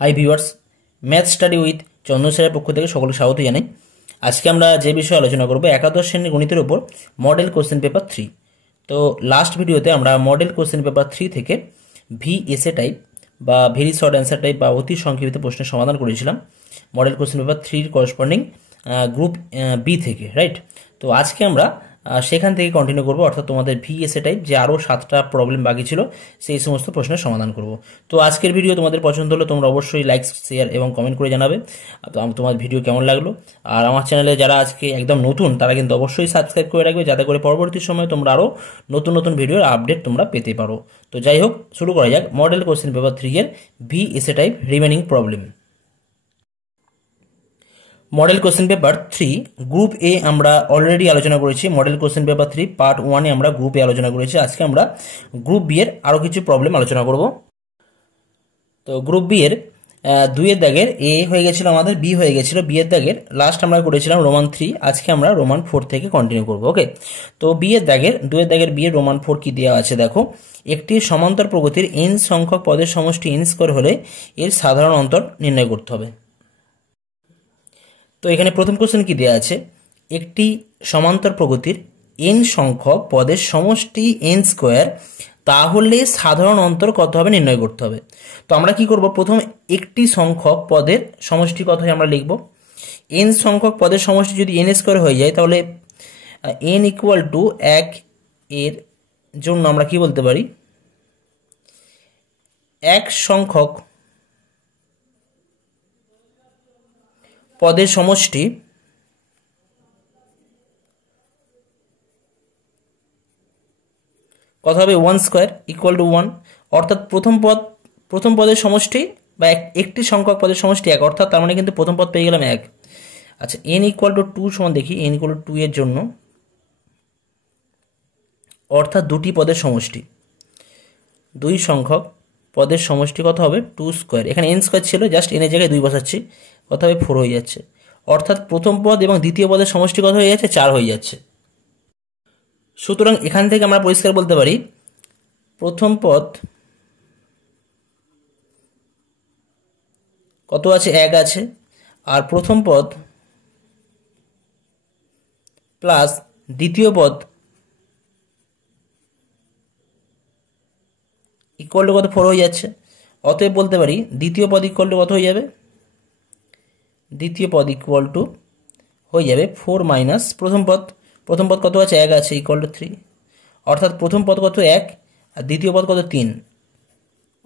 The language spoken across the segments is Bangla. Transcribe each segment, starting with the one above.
High viewers, math study with Chandan স্যারের পক্ষ থেকে সকলকে স্বাগত জানাই। আজকে আমরা যে বিষয়ে আলোচনা করব একাদশ শ্রেণীর গণিতের উপর মডেল কোশ্চেন পেপার 3। তো লাস্ট ভিডিওতে আমরা মডেল কোশ্চেন পেপার 3 থেকে ভিএসএ টাইপ বা ভেরি শর্ট অ্যান্সার টাইপ বা অতি সংক্ষিপ্ত প্রশ্নের সমাধান করেছিলাম model question paper 3 corresponding group B থেকে, রাইট। তো আজকে আমরা সেখান থেকে কন্টিনিউ করবো, অর্থাৎ তোমাদের ভিএসএ টাইপ যে আরও 7টা প্রবলেম বাকি ছিল সেই সমস্ত প্রশ্নের সমাধান করব। তো আজকের ভিডিও তোমাদের পছন্দ হলে তোমরা অবশ্যই লাইক, শেয়ার এবং কমেন্ট করে জানাবে তোমার ভিডিও কেমন লাগলো। আর আমার চ্যানেলে যারা আজকে একদম নতুন তারা কিন্তু অবশ্যই সাবস্ক্রাইব করে রাখবে, যাতে করে পরবর্তী সময়ে তোমরা আরও নতুন নতুন ভিডিওর আপডেট তোমরা পেতে পারো। তো যাই হোক, শুরু করা যাক মডেল কোশ্চেন পেপার 3 এর VSA type remaining problem. Model question paper 3 group এ আমরা অলরেডি আলোচনা করেছি। মডেল কোশ্চেন পেপার 3 পার্ট 1-এ আমরা গ্রুপ এ আলোচনা করেছি। আজকে আমরা গ্রুপ বি এর আরও কিছু প্রবলেম আলোচনা করব। তো গ্রুপ বি এর 2-এর দাগের এ হয়ে গেছিল, আমাদের বি হয়ে গেছিল। বি এর দাগের লাস্ট আমরা করেছিলাম রোমান 3, আজকে আমরা রোমান 4 থেকে কন্টিনিউ করব। ওকে, তো বি এর দাগের 2-এর দাগের বি এর রোমান 4 কি দেওয়া আছে দেখো। একটি সমান্তর প্রগতির n সংখ্যক পদের সমষ্টি n স্কয়ার হলে এর সাধারণ অন্তর নির্ণয় করতে হবে। তো এখানে প্রথম কোশ্চেন কি দেওয়া আছে, একটি সমান্তর প্রগতির n সংখ্যক পদের সমষ্টি n স্কোয়ার, তাহলে সাধারণ অন্তর কত হবে নির্ণয় করতে হবে। তো আমরা কি করব, প্রথম একটি সংখ্যক পদের সমষ্টি কত হয় আমরা লিখব। n সংখ্যক পদের সমষ্টি যদি n স্কোয়ার হয়ে যায়, তাহলে n ইকুয়াল টু 1 এর জন্য আমরা কি বলতে পারি, এক সংখ্যক পদের সমষ্টি কত হবে 1 স্কোয়ার ইকুয়াল টু 1, অর্থাৎ প্রথম পদের সমষ্টি বা একটি সংখ্যক পদের সমষ্টি 1, অর্থাৎ তার মানে কিন্তু প্রথম পদ পেয়ে গেলাম 1। আচ্ছা, n ইকুয়াল টু 2 সমান দেখি, n ইকুয়াল টু 2 এর জন্য অর্থাৎ দুটি পদের সমষ্টি, দুই সংখ্যক পদের সমষ্টি কত হবে 2 স্কোয়ার। এখানে n স্কোয়ার ছিল, জাস্ট n এর জায়গায় 2 বসাচ্ছি, কত হবে 4 হয়ে যাচ্ছে। অর্থাৎ প্রথম পদ এবং দ্বিতীয় পদের সমষ্টি কত হয়ে যাচ্ছে 4 হয়ে যাচ্ছে। সুতরাং এখান থেকে আমরা পরিষ্কার বলতে পারি প্রথম পদ কত আছে 1 আছে, আর প্রথম পদ প্লাস দ্বিতীয় পদ ইকুয়াল টু কত 4 হয়ে যাচ্ছে। অতএব বলতে পারি দ্বিতীয় পদ ইকুয়াল টু কত হয়ে যাবে, দ্বিতীয় পদ ইকুয়াল টু হয়ে যাবে 4 মাইনাস প্রথম পদ। প্রথম পদ কত আছে 1 আছে, ইকুয়াল টু 3, অর্থাৎ প্রথম পদ কত 1 আর দ্বিতীয় পদ কত 3।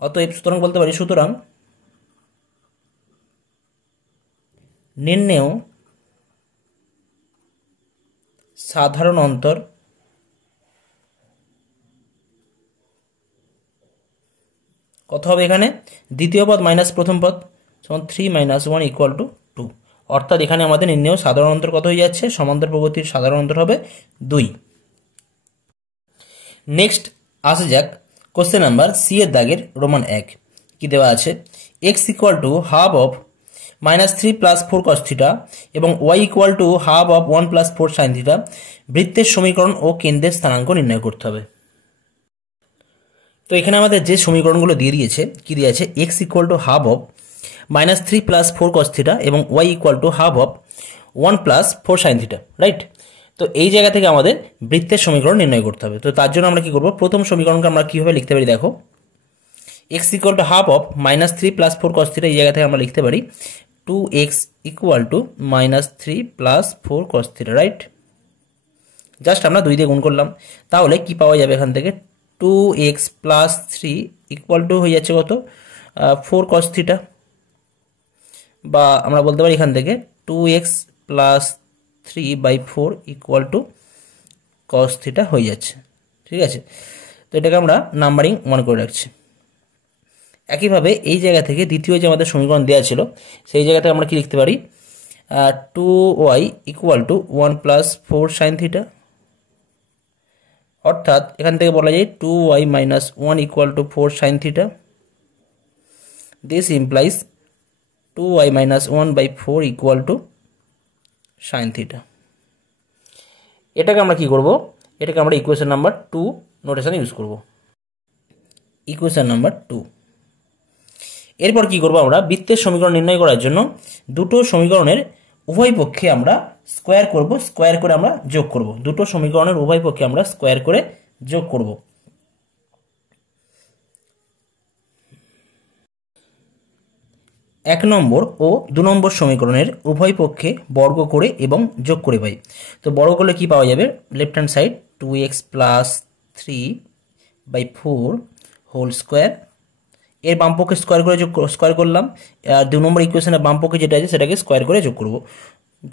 অতএব সুতরাং বলতে পারি, সুতরাং নির্ণেয় সাধারণ অন্তর কত হবে, এখানে দ্বিতীয় পদ মাইনাস প্রথম পদ সমান 3 মাইনাস 1 ইকুয়াল টু 2, অর্থাৎ এখানে আমাদের নির্ণেয় সাধারণ অন্তর কত হয়ে যাচ্ছে, সমান্তর প্রগতির সাধারণ অন্তর হবে 2। নেক্সট আসা যাক কোশ্চেন নাম্বার সি এর দাগের রোমান 1 কি দেওয়া আছে, x equal to half of -3 plus 4 cos theta এবং y equal to half of 1 plus 4 sine theta বৃত্তের সমীকরণ ও কেন্দ্রের স্থানাঙ্ক নির্ণয় করতে হবে। তো এখানে আমাদের যে সমীকরণগুলো দিয়ে দিয়েছে, কি দিয়েছে, x equal to half of -3 plus 4 cos theta এবং y equal to half of 1 plus 4 sine theta, right. তো এই জায়গা থেকে আমাদের বৃত্তের সমীকরণ নির্ণয় করতে হবে। তো তার জন্য আমরা কি করব, প্রথম সমীকরণকে আমরা কিভাবে লিখতে পারি দেখো, x equal to half of -3 plus 4 cos theta, এই জায়গা থেকে আমরা লিখতে পারি 2x equal to -3 plus 4 cos theta, right. Just আমরা 2 দিয়ে গুণ করলাম, তাহলে কি পাওয়া যাবে এখান থেকে, 2x প্লাস 3 ইকুয়াল টু হয়ে যাচ্ছে কত 4 কস থিটা, বা আমরা বলতে পারি এখান থেকে 2x plus 3/4 equal to cos theta হয়ে যাচ্ছে, ঠিক আছে। তো এটাকে আমরা নাম্বারিং 1 করে রাখছি। একইভাবে এই জায়গা থেকে দ্বিতীয় যে আমাদের সমীকরণ দেওয়া ছিল, সেই জায়গাতে আমরা কি লিখতে পারি, 2y equal to 1 plus 4 sine theta, অর্থাৎ এখান থেকে বলা যায় 2y minus 1 equal to 4 sine theta. This implies 2y minus 1/4 equal to sine theta. এটাকে আমরা কি করব, এটাকে আমরা ইকুয়েশন নাম্বার 2 নোটেশন ইউজ করব। ইকুয়েশন নাম্বার 2, এরপর কি করব, আমরা বৃত্তের সমীকরণ নির্ণয় করার জন্য দুটো সমীকরণের উভয় পক্ষে আমরা স্কোয়ার করব, স্কোয়ার করে আমরা যোগ করব। দুটো সমীকরণের উভয় পক্ষে আমরা স্কোয়ার করে যোগ করব। এক নম্বর ও 2 নম্বর সমীকরণের উভয় পক্ষে বর্গ করে এবং যোগ করে পাই। তো বর্গ করলে কি পাওয়া যাবে, left hand side 2x plus 3/4 whole square, এর বাম পক্ষে স্কোয়ার করে স্কোয়ার করলাম, আর 2 নম্বর ইকুয়েশনের বাম পক্ষে যেটা আছে সেটাকে স্কোয়ার করে যোগ করব।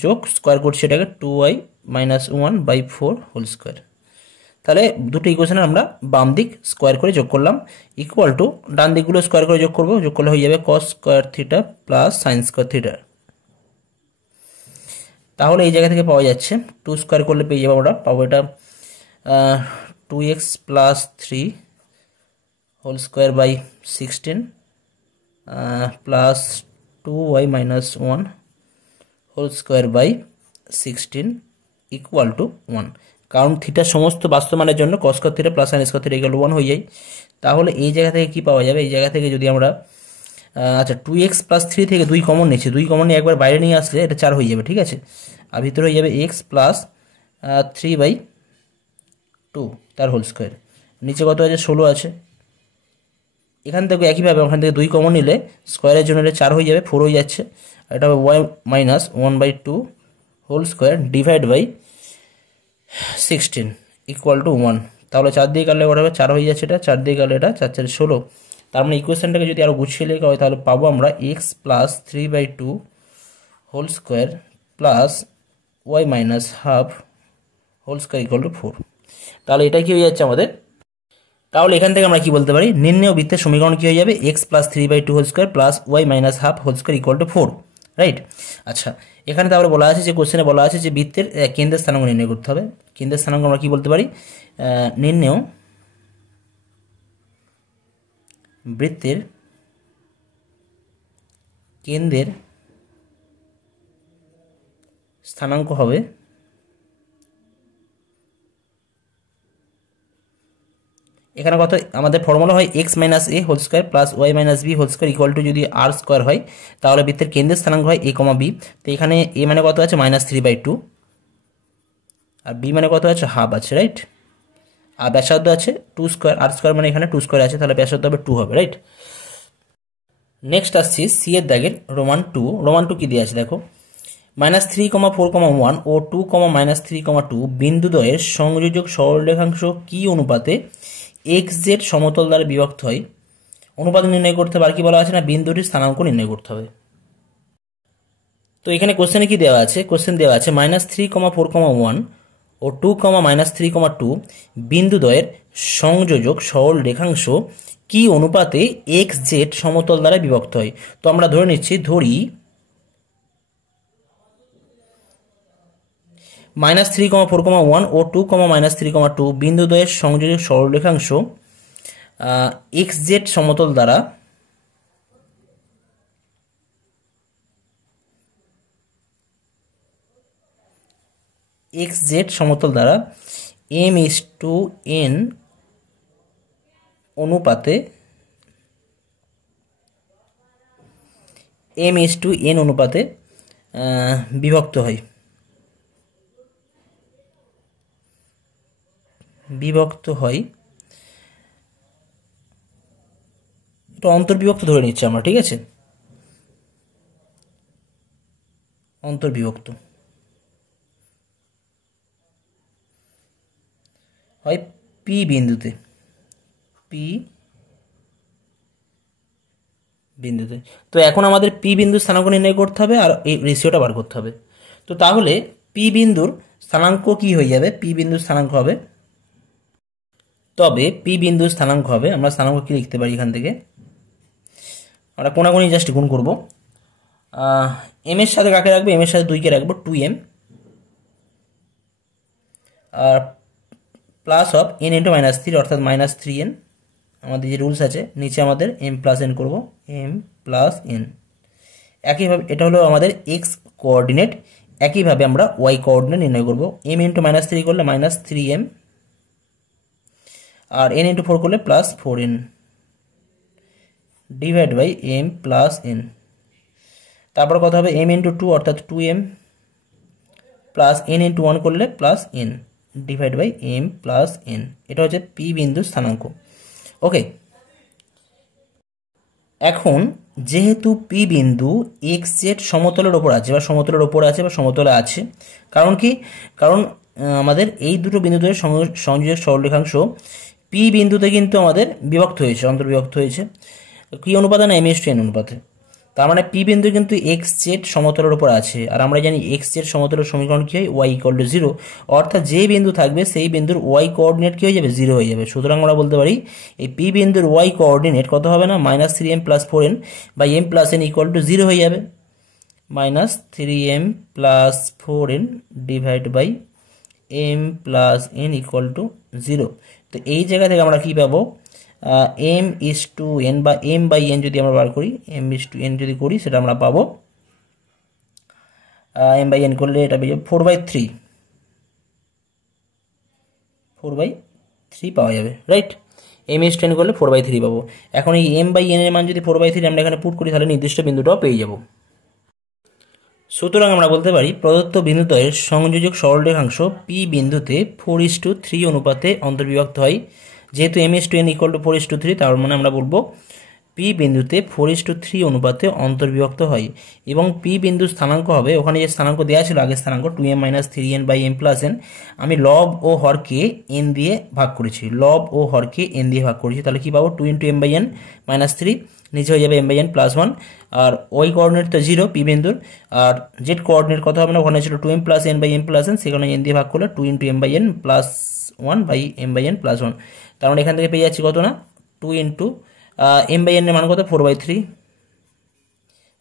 যোগ স্কোয়ার করছি এটাকে 2y - 1/4 হোল স্কোয়ার। তাহলে দুটো ইকুয়েশনে আমরা বাম দিক স্কোয়ার করে যোগ করলাম, ইকুয়াল টু ডান দিকগুলো স্কোয়ার করে যোগ করব। যোগ করলে হয়ে যাবে cos square theta plus sine square theta. তাহলে এই জায়গা থেকে পাওয়া যাচ্ছে 2 স্কোয়ার করলে পেয়ে যাবো, আমরা পাবো এটা 2x plus 3 whole square by 16 plus 2y - 1 whole square by 16 equal to 1। কারণ থিটার সমস্ত বাস্তব মানের জন্য cos square theta plus sin square theta equal to 1 হয়ে যায়। তাহলে এই জায়গা থেকে কি পাওয়া যাবে, এই জায়গা থেকে যদি আমরা আচ্ছা 2x প্লাস 3 থেকে 2 কমন নিচ্ছি, 2 কমন নিয়ে একবার বাইরে নিয়ে আসলে এটা 4 হয়ে যাবে, ঠিক আছে। আর ভিতরে হয়ে যাবে x প্লাস 3/2 তার হোল স্কোয়ার। নিচে কত আছে, 16 আছে। এখান থেকে একইভাবে ওখান থেকে 2 কমন নিলে স্কোয়ারের জন্য এটা 4 হয়ে যাবে, 4 হয়ে যাচ্ছে। এটা হবে y - 1/2 whole square divide by 16 equal to 1। তাহলে 4 দিয়ে কাটলে ওটা হবে 4 হয়ে যাচ্ছে, এটা 4 দিয়ে কাটলে এটা 4 4 16। তার মানে ইকুয়েশনটাকে যদি আরও গুছিয়ে লেখা হয় তাহলে পাবো আমরা x plus 3/2 whole square plus y - half whole square equal to 4। তাহলে এটা কি হয়ে যাচ্ছে আমাদের, তাহলে এখান থেকে আমরা কি বলতে পারি, নির্ণেয় বৃত্তের সমীকরণ কি হয়ে যাবে, x plus 3/2 whole square plus y - half whole square equal to 4, right. আচ্ছা, এখানে তাহলে বলা আছে যে কোশ্চেনে বলা আছে যে বৃত্তের কেন্দ্রের স্থানাঙ্ক নির্ণয় করতে হবে। কেন্দ্রের স্থানাঙ্ক আমরা কি বলতে পারি, নির্ণেয় বৃত্তের কেন্দ্রের স্থানাঙ্ক হবে এখানে কত, আমাদের ফর্মুলা হয় x - a whole square plus y - b whole square equal to যদি r স্কোয়ার হয় তাহলে বৃত্তের কেন্দ্রের স্থানাঙ্ক হয় a, b। তো এখানে a মানে কত আছে -3/2 আর b মানে কত আছে হাফ আছে, রাইট। আর ব্যাসার্ধ আছে 2 স্কোয়ার, r স্কোয়ার মানে এখানে 2 স্কোয়ার আছে, তাহলে ব্যাসার্ধ হবে 2 হবে, রাইট। নেক্সট আসছি সি এর দাগের রোমান 2। রোমান 2 কি দিয়ে আছে দেখো, -3,4,1 ও 2, -3,2 বিন্দুদ্বয়ের সংযোজক সরলরেখাংশ কি অনুপাতে xz সমতল দ্বারা বিভক্ত হয়। অনুপাত নির্ণয় করতে হবে, আর কি বলা আছে না বিন্দুটির স্থানাঙ্ক নির্ণয় করতে হবে। তো এখানে কোশ্চেনে কি দেওয়া আছে, কোশ্চেন দেওয়া আছে -3,4,1 ও 2, -3,2 বিন্দুদ্বয়ের সংযোজক সরল রেখাংশ কি অনুপাতে xz সমতল দ্বারা বিভক্ত হয়। তো আমরা ধরে নিচ্ছি, ধরি -3,4,1 ও 2, -3,2 বিন্দুদ্বয়ের সংযোজক সরলরেখাংশ xz সমতল দ্বারা m/n অনুপাতে বিভক্ত হয়। এটা অন্তর্বিভক্ত ধরে নিচ্ছি আমরা, ঠিক আছে, অন্তর্বিভক্ত হয় পি বিন্দুতে, তো এখন আমাদের পি বিন্দুর স্থানাঙ্ক নির্ণয় করতে হবে আর এই রেশিওটা বার করতে হবে। তো তাহলে পি বিন্দুর স্থানাঙ্ক কি হয়ে যাবে, পি বিন্দুর স্থানাঙ্ক হবে, আমরা স্থানাঙ্ক কি লিখতে পারি, এখান থেকে আমরা কোনাকুনি জাস্ট গুণ করবো। এম এর সাথে কাকে রাখবো, এম এর সাথে 2কে রাখবো, 2m R plus of n × -3 অর্থাৎ -3n। আমাদের যে রুলস আছে নিচে আমাদের m + n করবো, m + n। একইভাবে এটা হলো আমাদের x কোঅর্ডিনেট, একইভাবে আমরা y কোঅর্ডিনেট নির্ণয় করবো। m × -3 করলে -3m আর n × 4 করলে +4n। Divide by M plus N. তারপর কত হবে এম ইন্টু টু অর্থাৎ 2m প্লাস এন ইন্টু 1 করলে plus N divide by M plus N. এটা হচ্ছে পি বিন্দুর স্থানাঙ্ক। ওকে, এখন যেহেতু পি বিন্দু এক্স জেড সমতলের ওপর আছে বা সমতলের ওপর আছে বা সমতলে আছে, কারণ কি, কারণ আমাদের এই দুটো বিন্দুদের সংযোজক সরলরেখাংশ পি বিন্দুতে কিন্তু আমাদের বিভক্ত হয়েছে, অন্তর্বিভক্ত হয়েছে কি অনুপাতে না এম/n অনুপাতে। তার মানে পি বিন্দু কিন্তু এক্স জেড সমতলের উপর আছে, আর আমরা জানি এক্স জেড সমতলের সমীকরণ কি হয়, ওয়াই ইকুয়াল টু 0, অর্থাৎ যে বিন্দু থাকবে সেই বিন্দুর ওয়াই কোঅর্ডিনেট কি হয়ে যাবে, 0 হয়ে যাবে। সুতরাং আমরা বলতে পারি এই পি বিন্দুর ওয়াই কোঅর্ডিনেট কত হবে না -3m + 4n by m + n equal to 0 হয়ে যাবে। -3m + 4n divide by m + n equal to 0। তো এই জায়গা থেকে আমরা কি পাবো, m/n বা m/n যদি আমরা বার করি, m/n যদি করি সেটা আমরা পাবো m/n করলে এটা পেয়ে যাবে 4/3 পাওয়া যাবে, রাইট। m/n করলে 4/3 পাবো। এখন এই m/n এর মান যদি 4/3 আমরা এখানে পুট করি তাহলে নির্দিষ্ট বিন্দুটাও পেয়ে যাব। সুতরাং আমরা বলতে পারি প্রদত্ত বিন্দুদ্বয়ের সংযোজক সরলরেখাংশ পি বিন্দুতে 4:3 অনুপাতে অন্তর্বিভক্ত হয়। যেহেতু m/n ইকুয়াল টু 4:3, তার মানে আমরা বলবো পি বিন্দুতে 4:3 অনুপাতে অন্তর্বিভক্ত হয় এবং পি বিন্দুর স্থানাঙ্ক হবে, ওখানে যে স্থানাঙ্ক দেওয়া ছিল আগের স্থানাঙ্ক 2m - 3n by m + n, আমি লব ও হরকে n দিয়ে ভাগ করেছি, লব ও হরকে n দিয়ে ভাগ করেছি, তাহলে কি পাবো 2 × m/n - 3, নিচে হয়ে যাবে m/n + 1, আর ওই কোঅর্ডিনেট তো 0 পি বিন্দুর, আর জেড কোঅর্ডিনেট কত হবে না, ওখানে ছিল 2m + n by m + n, সেখানে n দিয়ে ভাগ করলে 2 × m/n + 1 বাই m/n + 1। তার মানে এখান থেকে পেয়ে যাচ্ছি কত না 2 × m/n এর মান কত 4/3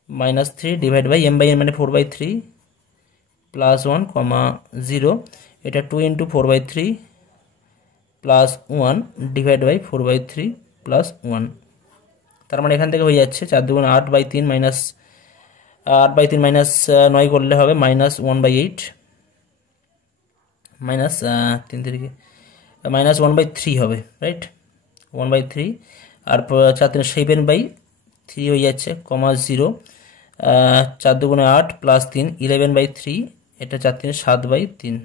-3 ডিভাইড বাই m/n মানে 4/3 + 1, 0, এটা 2 × 4/3 + 1 ডিভাইড বাই 4/3 + 1। তার মানে এখান থেকে হয়ে যাচ্ছে 4 × 2 = 8/3 8/3 -9 করলে হবে -1/8 3 থেকে -1/3 হবে, রাইট, 1/3, আর 4 × 7/3 হয়ে যাচ্ছে, 0, 4 × 2 = 8 + 3 11/3, এটা 4 × 7/3।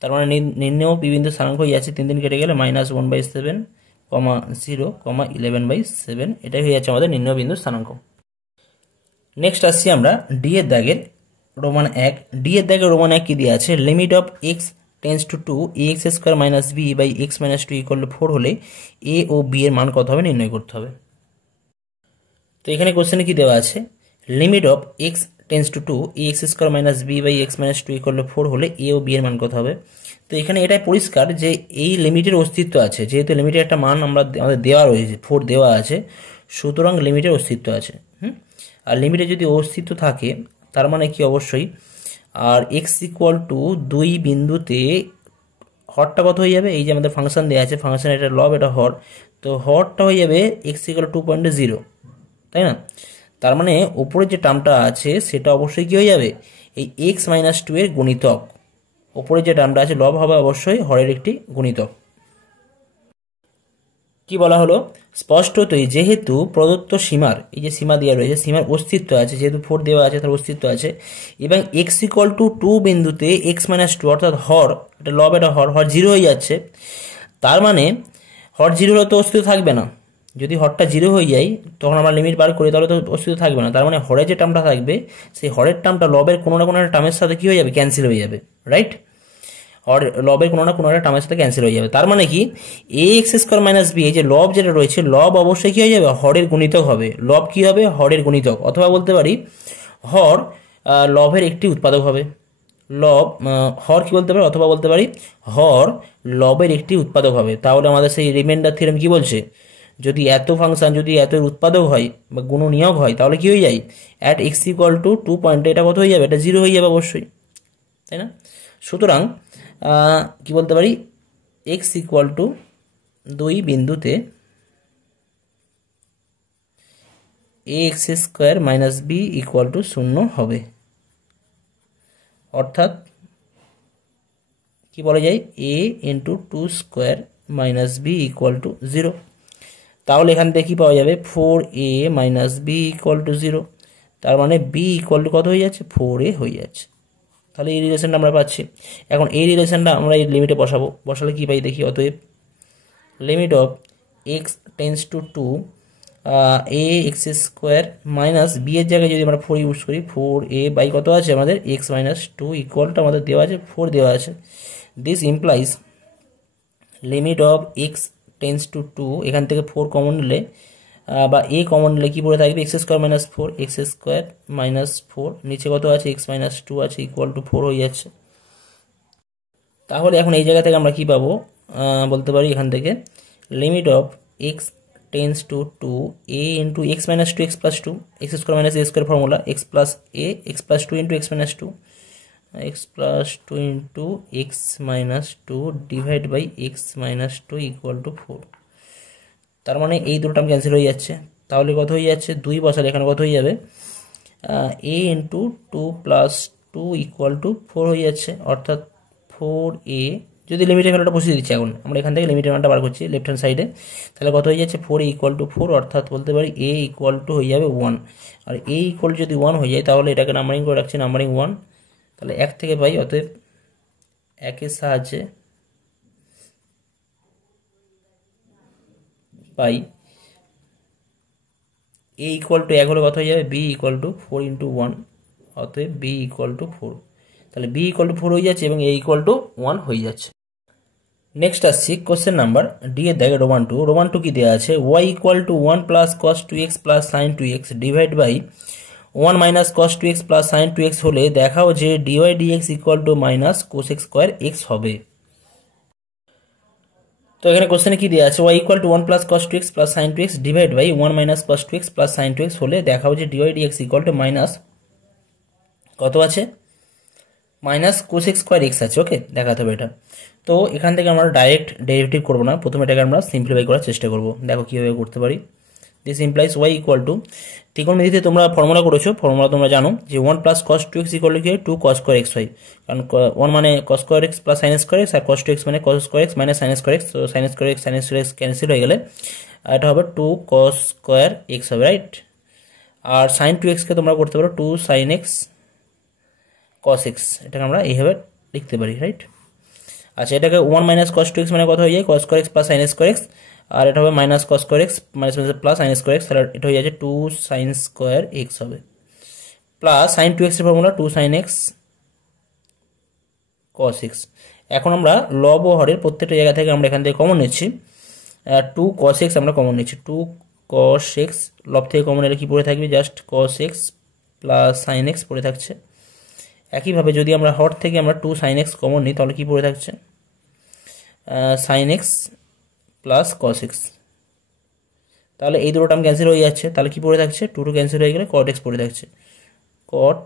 তার মানে নির্ণেয় পি বিন্দুর স্থানাঙ্ক হয়ে যাচ্ছে 3 কেটে গেলে -1/7, 0, 11/7, এটাই হয়ে যাচ্ছে আমাদের নির্ণেয় বিন্দুর স্থানাঙ্ক। নেক্সট আসছি আমরা ডি এর দাগের রোমান 1। ডি এর দাগের রোমান 1 কি দিয়ে আছে, limit of x tends to 2 ax² - b by x - 2 = 4 হলে a ও b এর মান কত হবে নির্ণয় করতে হবে। তো এখানে কোশ্চেনে কি দেওয়া আছে, limit of x tends to 2 ax² - b by x - 2 = 4 হলে a ও b এর মান কত হবে। তো এখানে এটাই পরিষ্কার যে এই লিমিটের অস্তিত্ব আছে, যেহেতু লিমিটের একটা মান আমাদের দেওয়া রয়েছে 4 দেওয়া আছে, সুতরাং লিমিটের অস্তিত্ব আছে। আর লিমিটে যদি অস্তিত্ব থাকে তার মানে কি অবশ্যই, আর x = 2 বিন্দুতে হরটা কত হয়ে যাবে, এই যে আমাদের ফাংশন দেওয়া আছে, ফাংশন এটা লব এটা হর, তো হরটা হয়ে যাবে x = 2.0, তাই না। তার মানে উপরে যে টার্মটা আছে সেটা অবশ্যই কি হয়ে যাবে, এই x - 2 এর গুণিতক, উপরে যে টার্মটা আছে লব হবে অবশ্যই হরের একটি গুণিতক। কি বলা হলো, স্পষ্টতই যেহেতু প্রদত্ত সীমার, এই যে সীমা দেওয়া রয়েছে সীমার অস্তিত্ব আছে, যেহেতু 4 দেওয়া আছে তার অস্তিত্ব আছে, এবং x = 2 বিন্দুতে x - 2 অর্থাৎ হর, এটা লব এটা হর 0 হয়ে যাচ্ছে, তার মানে হর 0 হলে তো অস্তিত্ব থাকবে না, যদি হরটা 0 হয়ে যায় তখন আমরা লিমিট বার করি তাহলে তো অস্তিত্ব থাকবে না, তার মানে হরের যে টার্মটা থাকবে সেই হরের টার্মটা লবের কোনো না কোনো একটা টার্মের সাথে কি হয়ে যাবে, ক্যান্সেল হয়ে যাবে, রাইট, আর লবের কোনো না কোনো একটা টার্মের সাথে ক্যান্সেল হয়ে যাবে। তার মানে কি ax² - b, এই যে লব যেটা রয়েছে লব অবশ্যই কি হয়ে যাবে, হরের গুণিতক হবে, লব কি হবে, হরের গুণিতক, অথবা বলতে পারি হর লবের একটি উৎপাদক হবে, লব হর কি বলতে পারি, অথবা বলতে পারি হর লবের একটি উৎপাদক হবে। তাহলে আমাদের সেই রিমাইন্ডার থিওরেম কি বলছে, যদি এত ফাংশন যদি এত উৎপাদক হয় বা গুণনীয়ক হয় তাহলে কি হয়ে যায়, অ্যাট x = 2 পয়েন্টে এটা কত হয়ে যাবে, এটা 0 হয়ে যাবে অবশ্যই, তাই না। সুতরাং কি বলতে পারি, x = 2 বিন্দুতে ax² - b = 0 হবে, অর্থাৎ কি বলা যায়, a × 2² - b = 0। তাহলে এখান থেকে কী পাওয়া যাবে 4a minus B equal to 0, তার মানে বি ইকুয়াল টু কত হয়ে যাচ্ছে 4a হয়ে যাচ্ছে। তাহলে এই রিলেশনটা আমরা পাচ্ছি। এখন এই রিলেশনটা আমরা এই লিমিটে বসালে কী পাই দেখি। অতএব limit of x tends to 2 a x square minus b এর জায়গায় যদি আমরা 4 ইউজ করি 4a বাই কত আছে আমাদের এক্স মাইনাস 2 ইকুয়ালটা আমাদের দেওয়া আছে 4 দেওয়া আছে। This implies limit of x tends to 2, এখান থেকে 4 কমন নিলে বা এ কমন নিলে কী পড়ে থাকবে x square minus 4, x square minus 4, নিচে কত আছে এক্স মাইনাস 2 আছে ইকুয়াল টু 4 হয়ে যাচ্ছে। তাহলে এখন এই জায়গা থেকে আমরা কী পাবো বলতে পারি এখান থেকে limit of x tends to 2 a into x minus 2 x plus 2, x square minus a square formula x plus a x plus 2 into x minus 2, x plus 2 into x minus 2 divide by x minus 2 equal to 4। তার মানে এই দুটো টার্ম ক্যান্সেল হয়ে যাচ্ছে। তাহলে কত হয়ে যাচ্ছে 2 বসালে এখানে কত হয়ে যাবে a into 2 plus 2 equal to 4 হয়ে যাচ্ছে, অর্থাৎ 4a যদি লিমিটের ভ্যালুটা বসিয়ে দিচ্ছি এখন আমরা এখান থেকে লিমিটের ভ্যালুটা বার করছি লেফট হ্যান্ড সাইডে, তাহলে কত হয়ে যাচ্ছে 4a ইকুয়াল টু 4, অর্থাৎ বলতে পারি a ইকুয়াল টু হয়ে যাবে 1। আর a ইকুয়াল যদি 1 হয়ে যায় তাহলে এটাকে নাম্বারিং করে রাখছি নাম্বারিং 1, তাহলে 1 থেকে পাই। অতএব 1-এর সাহায্যে পাই a ইকুয়াল টু 1 হলে কত হয়ে যাবে b ইকুয়াল টু 4 ইন্টু 1, অতএব b ইকুয়াল টু 4। তাহলে b ইকুয়াল টু 4 হয়ে যাচ্ছে এবং a ইকুয়াল টু 1 হয়ে যাচ্ছে। নেক্সট আসছি কোশ্চেন নাম্বার ডি এর দাগে রোমান 2 কি দেওয়া আছে y equal to 1 plus cos 2x plus sine 2x divide by 1 minus cos 2x plus sine 2x হলে দেখাও যে dy dx equal to minus cos x square x হবে। তো এখানে কোশ্চেনে কি দেওয়া আছে y equal to 1 plus cos 2x plus sine 2x divide by 1 minus cos 2x plus sine 2x হলে দেখাও যে dy dx equal to minus কত আছে minus cos x square x আছে। ওকে, দেখাতে হবে এটা। তো এখান থেকে আমরা ডাইরেক্ট ডেরিভেটিভ করবো না, প্রথমে এটাকে আমরা সিম্পলিফাই করার চেষ্টা করবো। দেখো কীভাবে করতে পারি। This implies y equal to ত্রিকোণমিতিতে তোমরা ফর্মুলা করেছো, ফর্মুলা তোমরা জানো যে 1 plus cos 2x equal to কি হয় 2 কস স্কোয়ার x হয়, কারণ 1 মানে cos square x plus sine square x আর কস 2x মানে cos square x minus sine square x, তো sine square x sine square x cancel হয়ে গেলে এটা হবে 2 কস স্কোয়ার x হবে, রাইট। আর সাইন 2x কে তোমরা করতে পারো 2 সাইন x কস x, এটাকে আমরা এইভাবে লিখতে পারি, রাইট। আচ্ছা, এটাকে 1 মাইনাস কস 2x মানে কত হয়ে যায় cos square x plus sine square x, আর এটা হবে minus cos square x minus plus sine square x, তাহলে এটা হয়ে যাচ্ছে 2 সাইন স্কোয়ার x হবে, প্লাস সাইন 2x এর ফর্মুলা 2 সাইন x কস x। এখন আমরা লব ও হরের প্রত্যেকটা জায়গা থেকে আমরা এখান থেকে কমন নিচ্ছি, 2 কস x আমরা কমন নিচ্ছি, 2 কস x লব থেকে কমন নিলে কি পড়ে থাকবে জাস্ট কস x প্লাস সাইন x পড়ে থাকছে। একইভাবে যদি আমরা হর থেকে আমরা 2 সাইন x কমন নিই তাহলে কি পড়ে থাকছে sine x plus cos x, তাহলে এই দুটো টার্ম ক্যান্সেল হয়ে যাচ্ছে, তাহলে কি পড়ে থাকছে 2 ক্যান্সেল হয়ে গেলে কট x পড়ে থাকছে, কট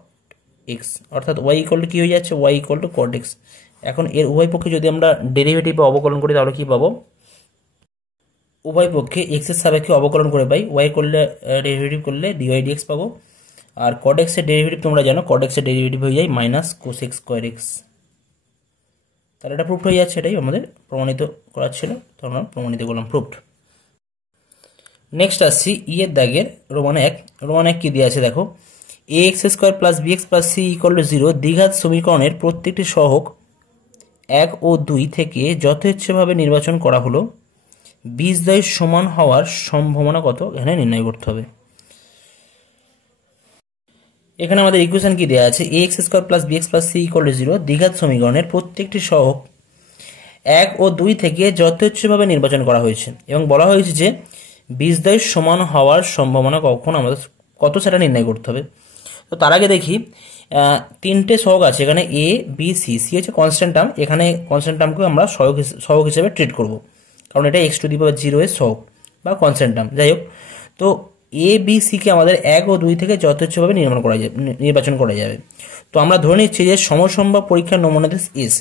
x, অর্থাৎ y ইকুয়াল টু কি হয়ে যাচ্ছে y equal to cot x। এখন এর উভয় পক্ষে যদি আমরা ডেরিভেটিভ বা অবকলন করি তাহলে কি পাবো, উভয় পক্ষে x এর সাপেক্ষে অবকলন করে পাই y করলে ডেরিভেটিভ করলে dy dx পাবো, আর কট x এর ডেরিভেটিভ তোমরা জানো কট x এর ডেরিভেটিভ হয়ে যায় minus cos x square x, তাহলে এটা প্রুফড হয়ে যাচ্ছে, এটাই আমাদের প্রমাণিত করার ছিল, তো আমরা প্রমাণিত করলাম প্রুফড। নেক্সট আসছি ই এর দাগের রোমান 1 কি দিয়ে আছে দেখো ax square plus bx plus c equal to 0 দ্বিঘাত সমীকরণের প্রত্যেকটি সহগ 1 ও 2 থেকে যথেচ্ছভাবে নির্বাচন করা হলো বীজদ্বয় সমান হওয়ার সম্ভাবনা কত এখানে নির্ণয় করতে হবে। এখানে আমাদের ইকুয়েশন কি দেওয়া আছে ax square plus bx plus c equal to 0 দ্বিঘাত সমীকরণের প্রত্যেকটি সহগ 1 ও 2 থেকে যথেচ্ছভাবে নির্বাচন করা হয়েছে এবং বলা হয়েছে যে বীজদ্বয় সমান হওয়ার সম্ভাবনা কখন আমাদের কত সেটা নির্ণয় করতে হবে। তো তার আগে দেখি তিনটে সহগ আছে এখানে a b c, c হচ্ছে কনস্ট্যান্ট টার্ম, এখানে কনস্ট্যান্ট টার্মকে আমরা সহগ হিসেবে ট্রিট করব কারণ এটা x টু দি পাওয়ার 0 এর সহগ বা কনস্ট্যান্ট টার্ম, যাই হোক। তো a b c কে আমাদের 1 ও 2 থেকে যথেচ্ছভাবে নির্বাচন করা যাবে। তো আমরা ধরে নিচ্ছি যে সমসম্ভব পরীক্ষার নমুনা দেশ S,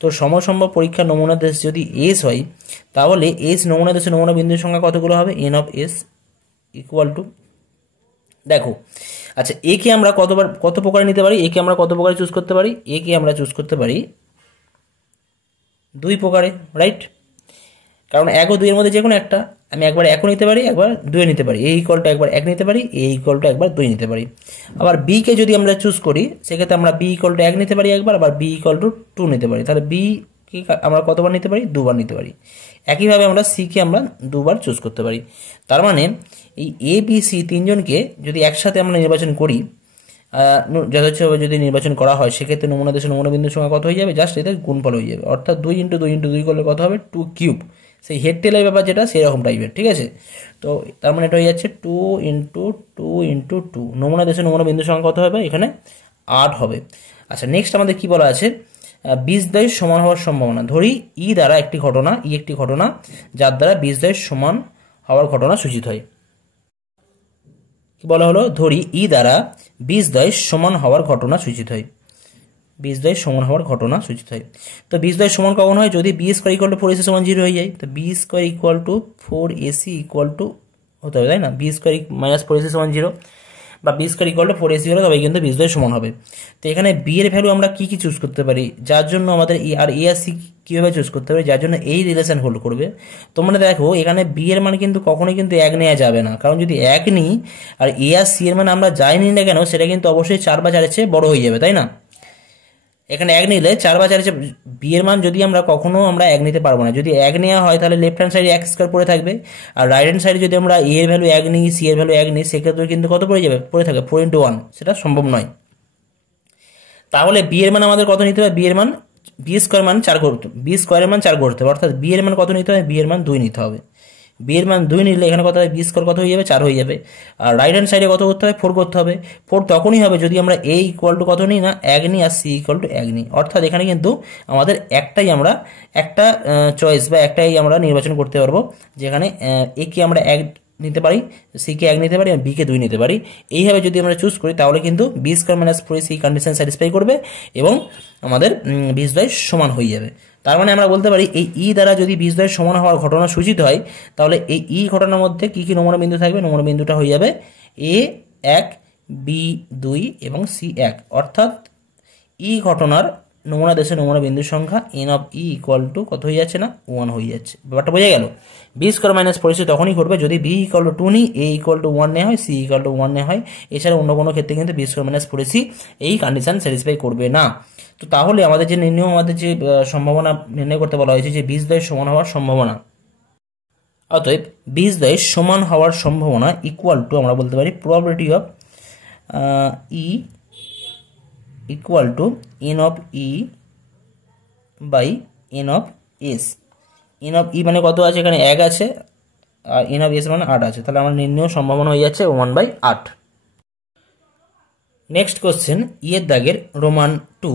তো সমসম্ভব পরীক্ষার নমুনা দেশ যদি S হয় তাহলে S নমুনা দেশের নমুনা বিন্দুর সংখ্যা কতগুলো হবে n of S equal to, দেখো আচ্ছা এ কে আমরা কত প্রকারে নিতে পারি, এ কে আমরা কত প্রকারে চুজ করতে পারি, এ কে আমরা চুজ করতে পারি 2 প্রকারে, রাইট। কারণ 1 ও 2 এর মধ্যে যে কোনো একটা, আমি একবার 1 নিতে পারি, একবার 2 নিতে পারি। এ ইকুয়াল টু একবার 1 নিতে পারি, এ ইকুয়াল টু একবার 2 নিতে পারি। আবার বি কে যদি আমরা চুজ করি সেক্ষেত্রে আমরা বি ইকুয়াল টু 1 নিতে পারি একবার, আবার বি ইকুয়াল টু 2 নিতে পারি। তাহলে বি কে আমরা কতবার নিতে পারি? 2বার নিতে পারি। একইভাবে আমরা সি কে আমরা 2বার চুজ করতে পারি। তার মানে এই এ বি সি তিনজনকে যদি একসাথে আমরা নির্বাচন করি, যথাযথভাবে যদি নির্বাচন করা হয়, সেক্ষেত্রে নমুনা দেশে নমুনা বিন্দুর সংখ্যা কত হয়ে যাবে? জাস্ট এদের গুণফল হয়ে যাবে। অর্থাৎ 2 × 2 × 2 করলে কত হবে? 2 কিউব। সেই হেড টেলের ব্যাপার যেটা সেরকম টাইপের, ঠিক আছে। তো তার মানে এটা হয়ে যাচ্ছে 2 × 2 × 2। নমুনা দেশে নমুনা বিন্দুর সংখ্যা কত হবে? এখানে 8 হবে। আচ্ছা, নেক্সট আমাদের কি বলা আছে? বীজদ্বয় সমান হওয়ার সম্ভাবনা। ধরি ই দ্বারা একটি ঘটনা, একটি ঘটনা যার দ্বারা বীজদ্বয় সমান হওয়ার ঘটনা সূচিত হয়। কি বলা হলো? ধরি ই দ্বারা বীজদ্বয় সমান হওয়ার ঘটনা সূচিত হয়। বীজদ্বয় সমান হওয়ার ঘটনা সূচিত হয়। তো বীজদ্বয় সমান কখন হয়? যদি B square equal to 4ac সমান 0 হয়ে যায়। তো B square equal to 4ac equal to হতে হবে, তাই না? বি স্কোয়ার মাইনাস 4ac সমান 0 বা B square equal to 4ac হলে তবে কিন্তু বীজদ্বয় সমান হবে। তো এখানে বি এর ভ্যালু আমরা কি কি চুজ করতে পারি, যার জন্য আমাদের ই আর এ আর সি কীভাবে চুজ করতে পারি, যার জন্য এই রিলেশন হোল্ড করবে। তোমরা দেখো এখানে বি এর মান কিন্তু কখনোই কিন্তু 1 নেওয়া যাবে না, কারণ যদি 1 নিই আর এ আর সি এর মান আমরা যাই নিই না কেন সেটা কিন্তু অবশ্যই 4 বা 4 এর চেয়ে বড় হয়ে যাবে, তাই না? এখানে 1 নিলে 4 বা 4 এর চেয়ে বি এর মান যদি আমরা কখনো 1 নিতে পারবো না। যদি 1 নেওয়া হয় তাহলে লেফট হ্যান্ড সাইডে 1 স্কোয়ার পড়ে থাকবে, আর রাইট হ্যান্ড সাইডে যদি আমরা এ এর ভ্যালু 1 নিই, সি এর ভ্যালু 1 নিই, সেক্ষেত্রে কিন্তু কত পড়ে যাবে? পড়ে থাকে 4 × 1। সেটা সম্ভব নয়। তাহলে বি এর মান আমাদের কত নিতে হবে? বি এর মান বি স্কোয়ার মান 4 করতে, বি স্কোয়ারের মান 4 করতে হবে। অর্থাৎ বি এর মান কত নিতে হবে? বি এর মান 2 নিতে হবে। বি এর মান 2 নিলে এখানে কত হবে? বি স্কোয়ার কত হয়ে যাবে? 4 হয়ে যাবে। আর রাইট হ্যান্ড সাইডে কত করতে হবে? 4 করতে হবে। 4 তখনই হবে যদি আমরা এ ইকুয়াল টু কত নিই না 1 নিই, আর সি ইকুয়াল টু 1 নিই। অর্থাৎ এখানে কিন্তু আমাদের একটা চয়েস বা একটাই আমরা নির্বাচন করতে পারবো, যেখানে এ কে আমরা 1 নিতে পারি, সি কে 1 নিতে পারি, বি কে 2 নিতে পারি। এইভাবে যদি আমরা চুজ করি তাহলে কিন্তু B square minus 4ac condition satisfy করবে এবং আমাদের বীজদ্বয় সমান হয়ে যাবে। তার মানে আমরা বলতে পারি এই ই দ্বারা যদি বীজদ্বয় সমান হওয়ার ঘটনা সূচিত হয়, তাহলে এই ই ঘটনার মধ্যে কি কি নমুনা বিন্দু থাকবে? নমুনা বিন্দুটা হয়ে যাবে a1, b2 এবং c1। অর্থাৎ ই ঘটনার নমুনা দেশে নমুনা বিন্দুর সংখ্যা N of E equal two কত হয়ে যাচ্ছে না? 1 হয়ে যাচ্ছে। ব্যাপারটা বোঝা গেল? বি স্কোয়ার মাইনাস 4ac তখনই ঘটবে যদি বি ইকুয়াল টু 2 নিই, এ ইকুয়াল টু 1 নেওয়া হয়, সি ইকুয়াল টু 1 নেওয়া হয়। এছাড়া অন্য কোনো ক্ষেত্রে কিন্তু বি স্কোয়ার মাইনাস 4ac এই কন্ডিশন স্যাটিসফাই করবে না। তো তাহলে আমাদের যে আমাদের যে সম্ভাবনা নির্ণয় করতে বলা হয়েছে যে বীজদ্বয় সমান হওয়ার সম্ভাবনা, অতএব বীজদ্বয় সমান হওয়ার সম্ভাবনা ইকুয়াল টু আমরা বলতে পারি probability of E equal to n of E by n of S. N of E মানে কত আছে? এখানে 1 আছে, আর এন অফ এস মানে 8 আছে। তাহলে আমার নির্ণয় সম্ভাবনা হয়ে যাচ্ছে 1/8। নেক্সট কোশ্চেন, ই এর দাগের রোমান 2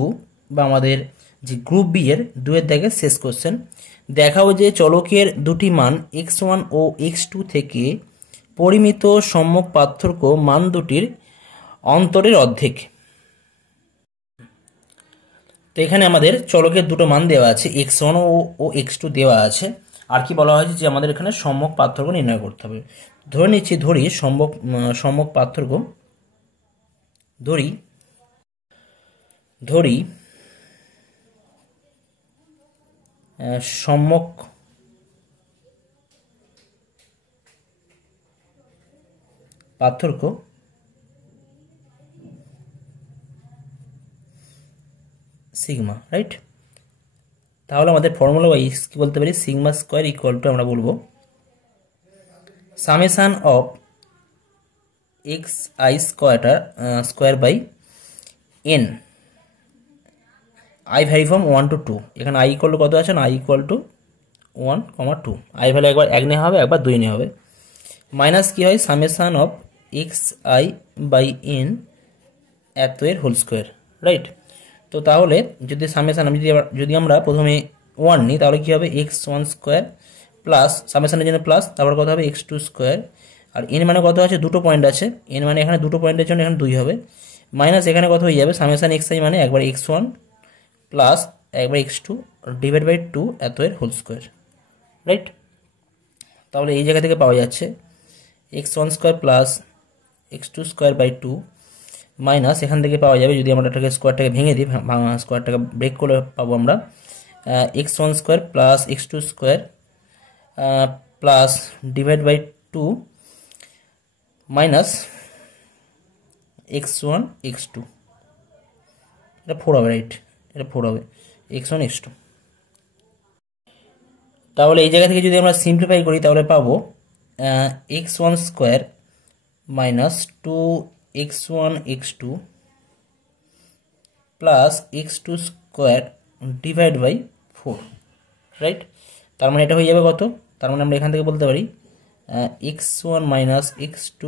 বা আমাদের যে গ্রুপ বি এর 2 এর দাগের শেষ কোশ্চেন। দেখাও যে চলকের দুটি মান x1 ও x2 থেকে পরিমিত সম্মুখ পার্থক্য মান দুটির অন্তরের অর্ধেক। তো এখানে আমাদের চলকের দুটো মান দেওয়া আছে, x1 ও x2 দেওয়া আছে। আর কি বলা হয়েছে যে আমাদের এখানে সম্মুখ পার্থক্য নির্ণয় করতে হবে। ধরি সম্মুখ পার্থক্য সম্মুখ পার্থক্য সিগমা, রাইট? তাহলে আমাদের ফর্মুলা ওয়াইজ কি বলতে পারি? সিগমা স্কোয়ার ইকুয়াল টু আমরা বলবো summation of x i square by n, i vary from 1 to 2। এখানে আই ইকুয়াল টু কত আছে না? I equal to 1, 2। I value একবার 1 নেওয়া হবে, একবার 2 নেওয়া হবে। মাইনাস কি হয়? Summation of x i by n এত এর হোল স্কোয়ার, রাইট? তো তাহলে যদি সামেশান যদি আমরা প্রথমে 1 নিই তাহলে কি হবে? x1 স্কোয়ার প্লাস সামেশানের জন্য প্লাস, তারপর কত হবে? x2 square. আর এন মানে কত আছে? দুটো পয়েন্ট আছে, এন মানে এখানে দুটো পয়েন্টের জন্য এখানে 2 হবে। মাইনাস এখানে কত হয়ে যাবে? সামেশান এক্স আই মানে একবার x1 প্লাস একবার x2 ডিভাইড বাই 2 এত এর হোল স্কোয়ার, রাইট? তাহলে এই জায়গা থেকে পাওয়া যাচ্ছে x1 square plus x2 square by 2 minus এখান থেকে পাওয়া যাবে, যদি আমরা এটাকে স্কোয়ারটাকে ভেঙে দিই, স্কোয়ারটাকে ব্রেক করে পাবো আমরা x1 square plus x2 square plus divide by 2 minus x1 x2, এটা 4 হবে, রাইট? এটা 4 হবে, x1 x2। তাহলে এই জায়গা থেকে যদি আমরা সিম্পলিফাই করি তাহলে পাবো x1 square minus 2x1 x2 plus x2 square divide by 4, right? তার মানে এটা হয়ে যাবে কত? তার মানে আমরা এখান থেকে বলতে পারি x1 মাইনাস x2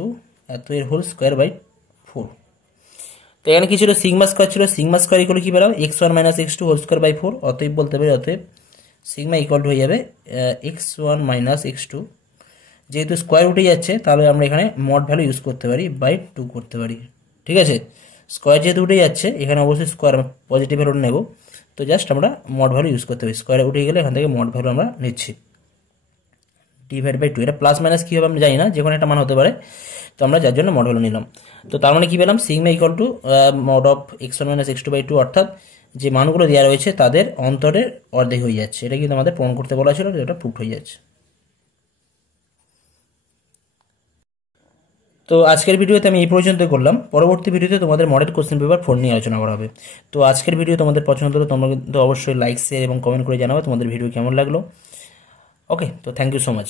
এত এর হোল স্কোয়ার বাই 4। তো এখানে কি ছিল? সিগমা স্কোয়ার ছিল। সিগমা স্কোয়ার ইকুয়াল কি পেলাম? x1 minus x2 whole square by 4। অতএব বলতে পারি, অতএব সিগমা ইকুয়াল হয়ে যাবে x1 মাইনাস x2। যেহেতু স্কোয়ার উঠে যাচ্ছে তাহলে আমরা এখানে মড ভ্যালু ইউজ করতে পারি, বাই 2 করতে পারি, ঠিক আছে? স্কোয়ার যেহেতু উঠে যাচ্ছে এখানে অবশ্যই স্কোয়ার পজিটিভ ভ্যালু নেব, তো জাস্ট আমরা মড ভ্যালু ইউজ করতে পারি। স্কোয়ারে উঠে গেলে এখান থেকে মড ভ্যালু আমরা নিচ্ছি, ডিভাইড বাই 2। এটা প্লাস মাইনাস কী হবে আমি জানি না, যে কোনো একটা মান হতে পারে, তো আমরা যার জন্য মড ভ্যালু নিলাম। তো তার মানে কি পেলাম? Sigma equal to mod of x1 minus x2 by 2, অর্থাৎ যে মানগুলো দেওয়া রয়েছে তাদের অন্তরের অর্ধেক হয়ে যাচ্ছে। এটা কিন্তু আমাদের প্রমাণ করতে বলা ছিল, যেটা প্রুফ হয়ে যাচ্ছে। তো আজকের ভিডিওতে আমি এই পর্যন্ত করলাম। পরবর্তী ভিডিওতে তোমাদের মডেল কোশ্চেন পেপার 4 নিয়ে আলোচনা করা হবে। তো আজকের ভিডিও তোমাদের পছন্দ হলে তোমরা কিন্তু অবশ্যই লাইক, শেয়ার এবং কমেন্ট করে জানাবে তোমাদের ভিডিও কেমন লাগলো। ওকে, তো থ্যাংক ইউ সো মাচ।